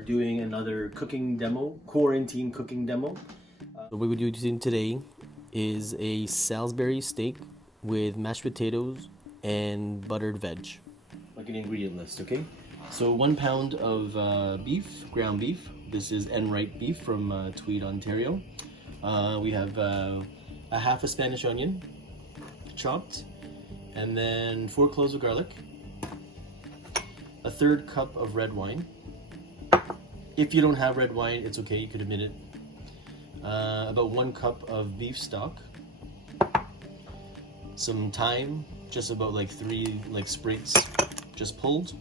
are doing another cooking demo, quarantine cooking demo. What we would do today is a Salisbury steak with mashed potatoes and buttered veg. Like an ingredient list, okay? So 1 pound of beef, ground beef. This is Enright beef from Tweed, Ontario. We have a half a Spanish onion, chopped, and then 4 cloves of garlic, a 1/3 cup of red wine. If you don't have red wine, it's okay, you could omit it. About 1 cup of beef stock, some thyme, just about like 3 sprigs, just pulled,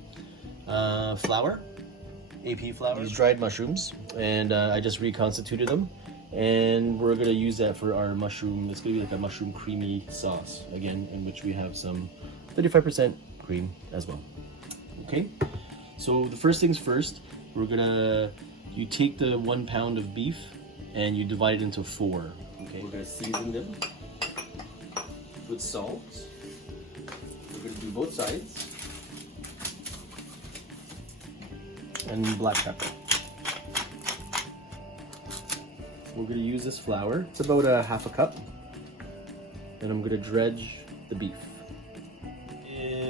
flour, AP flour, these dried mushrooms, and I just reconstituted them, and we're gonna use that for our mushroom. It's gonna be like a mushroom creamy sauce, again, in which we have some 35% cream as well. Okay, so the first things first, you take the 1 pound of beef and you divide it into 4. Okay, we're gonna season them with salt. We're gonna do both sides. And black pepper. We're gonna use this flour. It's about a half a cup. And I'm gonna dredge the beef.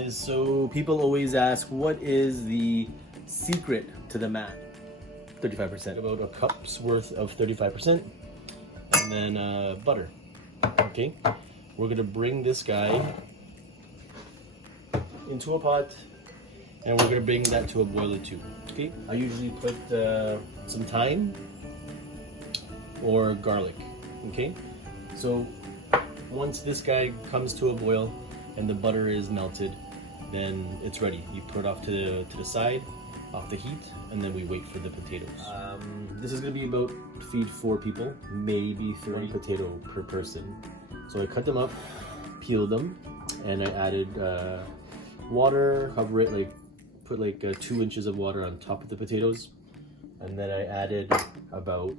So people always ask, what is the secret to the math? 35%, about a cup's worth of 35%. And then butter, okay? We're gonna bring this guy into a pot, and we're gonna bring that to a boil too, okay? I usually put some thyme or garlic, okay? So once this guy comes to a boil and the butter is melted, then it's ready. You put it off to the side, off the heat, and then we wait for the potatoes. This is gonna be about to feed 4 people, maybe 3 potato per person. So I cut them up, peeled them, and I added water, cover it, put 2 inches of water on top of the potatoes, and then I added about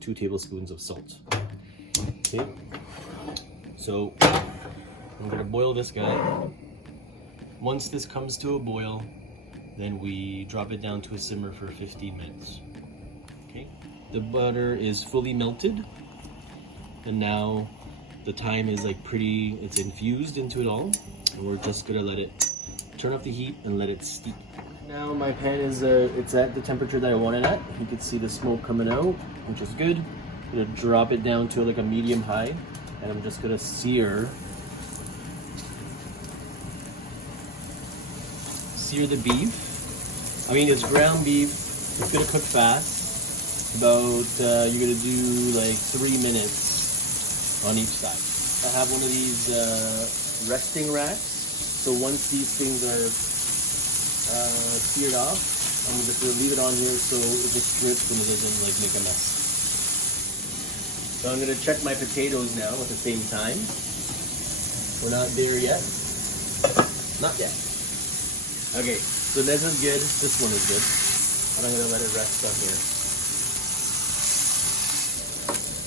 2 tablespoons of salt. Okay, so I'm gonna boil this guy. Once this comes to a boil, then we drop it down to a simmer for 15 minutes. Okay, the butter is fully melted, and now the thyme is it's infused into it all, and we're just gonna let it turn up the heat and let it steep. Now my pan is it's at the temperature that I want it at. You can see the smoke coming out, which is good. I'm gonna drop it down to a medium high, and I'm just gonna sear the beef. I mean, it's ground beef. It's gonna cook fast. About you're gonna do 3 minutes on each side. I have one of these resting racks. So once these things are seared off, I'm just gonna leave it on here so it just drips and it doesn't make a mess. So I'm gonna check my potatoes now at the same time. We're not there yet. Not yet. Okay, so this is good. This one is good. And I'm gonna let it rest on here.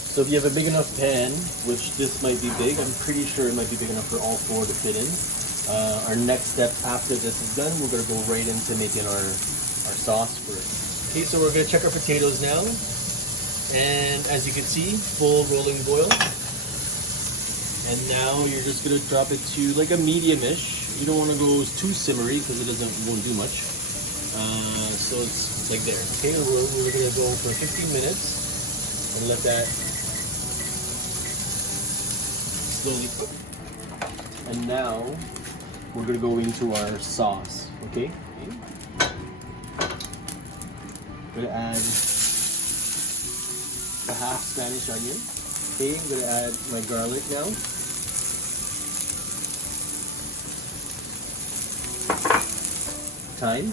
So if you have a big enough pan, which this might be big, I'm pretty sure it might be big enough for all 4 to fit in. Our next step after this is done, we're gonna go right into making our sauce for it. Okay, so we're gonna check our potatoes now. And as you can see, full rolling boil. And now you're just gonna drop it to a medium-ish. You don't want to go too simmery because it won't do much. So it's there. Okay, we're gonna go for 15 minutes and let that slowly cook. And now we're gonna go into our sauce. Okay. We're gonna add a half Spanish onion. Okay, I'm gonna add my garlic now. Thyme.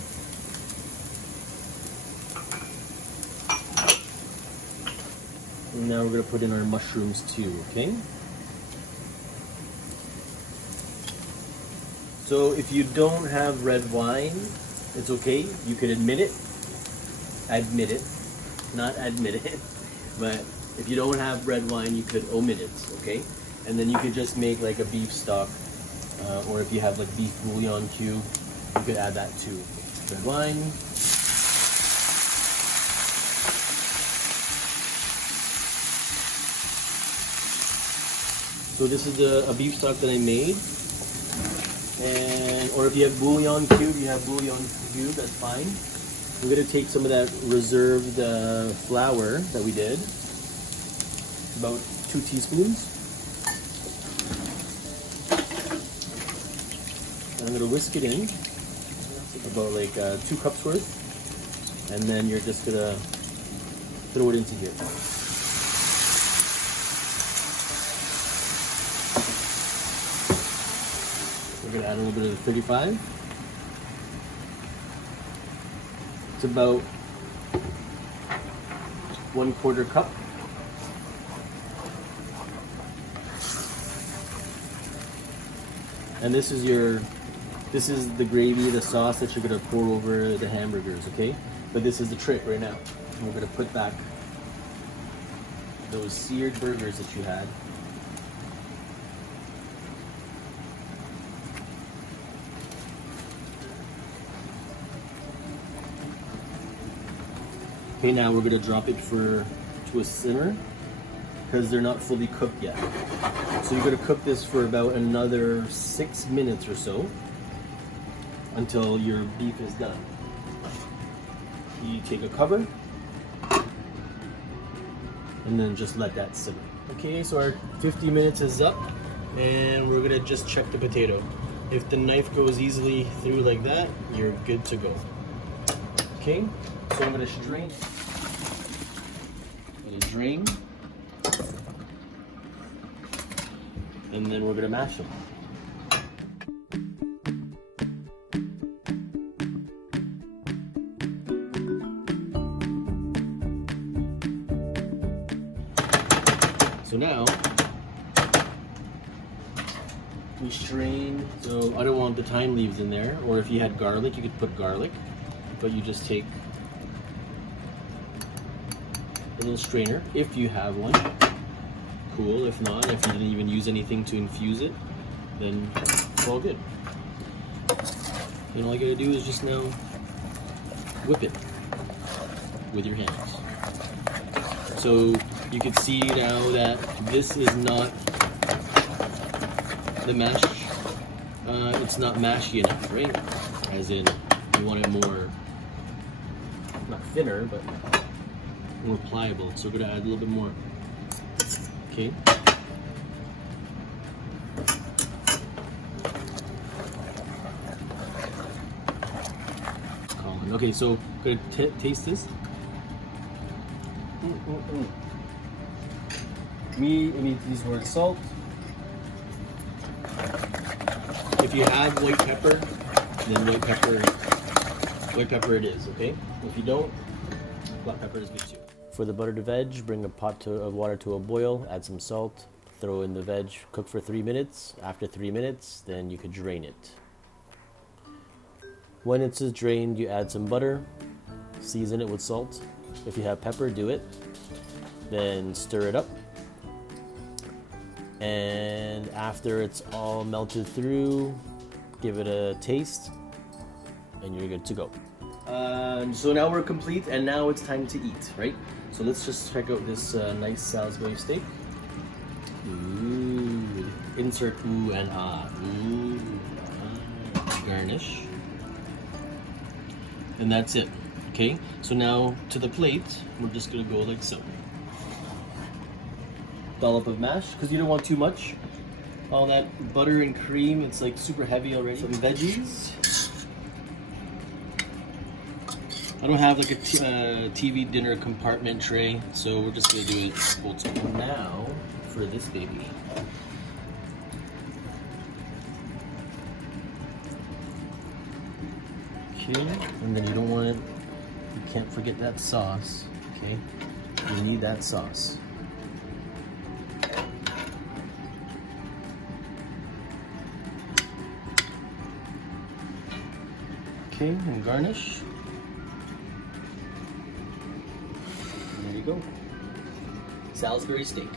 And now we're gonna put in our mushrooms too, okay? So if you don't have red wine, it's okay. You can admit it, not admit it. But if you don't have red wine, you could omit it, okay? And then you could just make a beef stock, or if you have beef bouillon cube, you could add that too. Red wine. So this is a beef stock that I made. And, or if you have bouillon cube, that's fine. We're gonna take some of that reserved flour that we did, about 2 teaspoons. And I'm gonna whisk it in, about like 2 cups worth. And then you're just gonna throw it into here. We're gonna add a little bit of the 35. It's about 1/4 cup. And this is the gravy, the sauce that you're gonna pour over the hamburgers, okay? But this is the trick right now. We're gonna put back those seared burgers that you had. Okay, now we're gonna drop it to a simmer because they're not fully cooked yet. So you're gonna cook this for about another 6 minutes or so until your beef is done. You take a cover and then just let that simmer. Okay, so our 50 minutes is up and we're gonna just check the potato. If the knife goes easily through like that, you're good to go. Okay, so I'm gonna strain. Drain. And then we're gonna mash them. So now we strain. So I don't want the thyme leaves in there, or if you had garlic, you could put garlic, but you just take a little strainer if you have one. Cool. If not, if you didn't even use anything to infuse it, then it's all good. And all you gotta do is just now whip it with your hands. So you can see now that this is not the mash. It's not mashy enough, right? As in, you want it more, not thinner, but more pliable. So we're gonna add a little bit more. Okay. Okay, so gonna taste this. Me, I mean these words salt. If you have white pepper, then white pepper it is. Okay. If you don't, black pepper is good too. For the butter to veg, bring a pot of water to a boil, add some salt, throw in the veg, cook for 3 minutes. After 3 minutes, then you could drain it. When it's drained, you add some butter, season it with salt. If you have pepper, do it. Then stir it up. And after it's all melted through, give it a taste, and you're good to go. So now we're complete, and now it's time to eat, right? So let's just check out this nice Salisbury steak. Ooh, insert ooh and ah. Ooh, ah. Garnish. And that's it, okay? So now to the plate, we're just gonna go like so. Dollop of mash, because you don't want too much. All that butter and cream, it's like super heavy already. Some veggies. I don't have like a TV dinner compartment tray, so we're just gonna do it old school. Now for this baby. Okay, and then you don't want it, you can't forget that sauce, okay? You need that sauce. Okay, and garnish. And there you go. Salisbury steak.